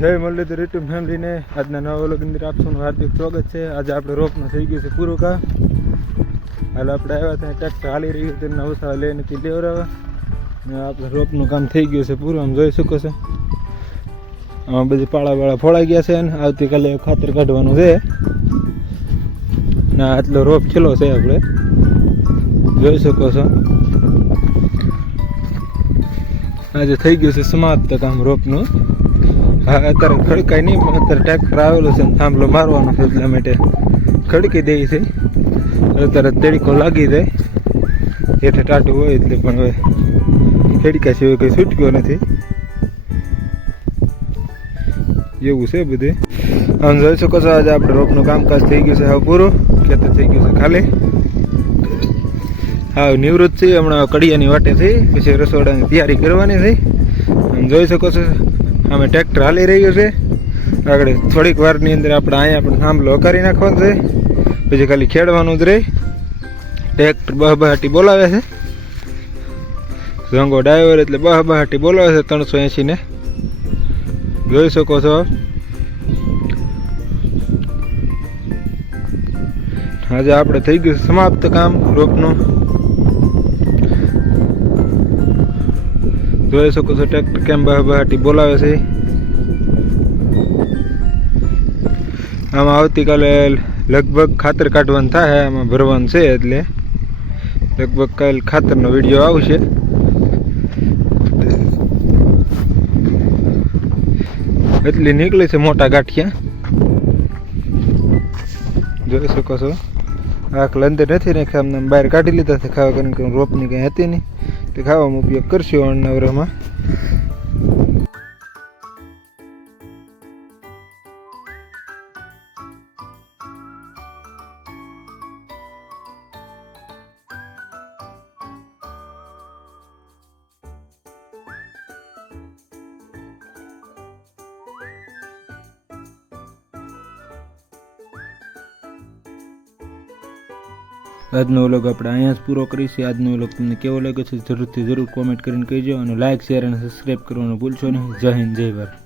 જય મુરલીધર યુટ્યુબ ફેમિલીને. આજના નવા વ્લોગ અંદર આપ હાર્દિક સ્વાગત છે. આજે આપણે રોપનું થઈ ગયું છે પૂરું કા હાલ આપણે આવ્યા ત્યાં ટ્રેક્ટર હાલી રહ્યું હતું નવસા લઈને થી લેવડાવવા આપણે રોપનું કામ થઈ ગયું છે પૂરું. આમ જોઈ શકો છો. આમાં બધી પાળા વાળા ફોડાઈ ગયા છે અને આવતીકાલે ખાતર કાઢવાનું છે. ના આટલો રોપ ખેલો છે આપણે. જોઈ શકો છો. આજે થઈ ગયું છે સમાપ્ત કામ રોપનું. હા, અત્યારે ખડકાય નહીં, પણ અત્યારે ટ્રેક્ટર આવેલું છે થાંભલો મારવાનો છે એટલા માટે ખડકી દે છે. અત્યારે તેડકો લાગી જાય. હેઠે ટાટું હોય એટલે પણ હવે ખેડકા સિવાય કંઈ છૂટક્યો નથી. એવું છે બધે. આમ જોઈ શકો છો, આજે આપણે રોપનું કામકાજ થઈ ગયું છે હવે પૂરું. ખેતર થઈ ગયું છે ખાલી. હા, નિવૃત્ત છે હમણાં કડિયાની વાટે થઈ પછી રસોડાની તૈયારી કરવાની થઈ આમ જોઈ શકો છો આમે ટ્રેક્ટર હાલી રહ્યું છે. આગળ થોડીક વારની અંદર આપણે અહીંયા પણ થાંભલો કરી નાખવાનો છે. પછી ખાલી ખેડવાનું જ રહે. ટ્રેક્ટર બહ બહાટી બોલાવે છે. રંગો ડ્રાઈવર એટલે બહ બહાટી બોલાવે છે ત્રણસો એંશીને જોઈ શકો છો આજે આપણે થઈ ગયું સમાપ્ત કામ રોપનું. જોઈ શકો છો ટ્રેક્ટર કેમ બહાટી બોલાવે છે. આમાં આવતીકાલે લગભગ ખાતર કાઢવાનું થાય, આમાં ભરવાનું છે એટલે લગભગ કાલ ખાતરનો વીડિયો આવશે. એટલી નીકળે છે મોટા ગાંઠિયા. જોઈ શકો છો. આખ લંદર નથી નાખ્યા અમને બહાર કાઢી લીધા છે, ખાવા કારણ કે રોપની કંઈ હતી નહીં. તે ખાવામાં ઉપયોગ કરશું અણનવરામાં આજનો વ્લોગ આપણે અહીંયા જ પૂરો કરીશું. આજનો વ્લોગ તમને કેવો લાગ્યો છે જરૂરથી જરૂર કોમેન્ટ કરીને કહેજો અને લાઇક શેર અને સબસ્ક્રાઈબ કરવાનું ભૂલશો નહીં. જય હિન્દ, જય ભારત.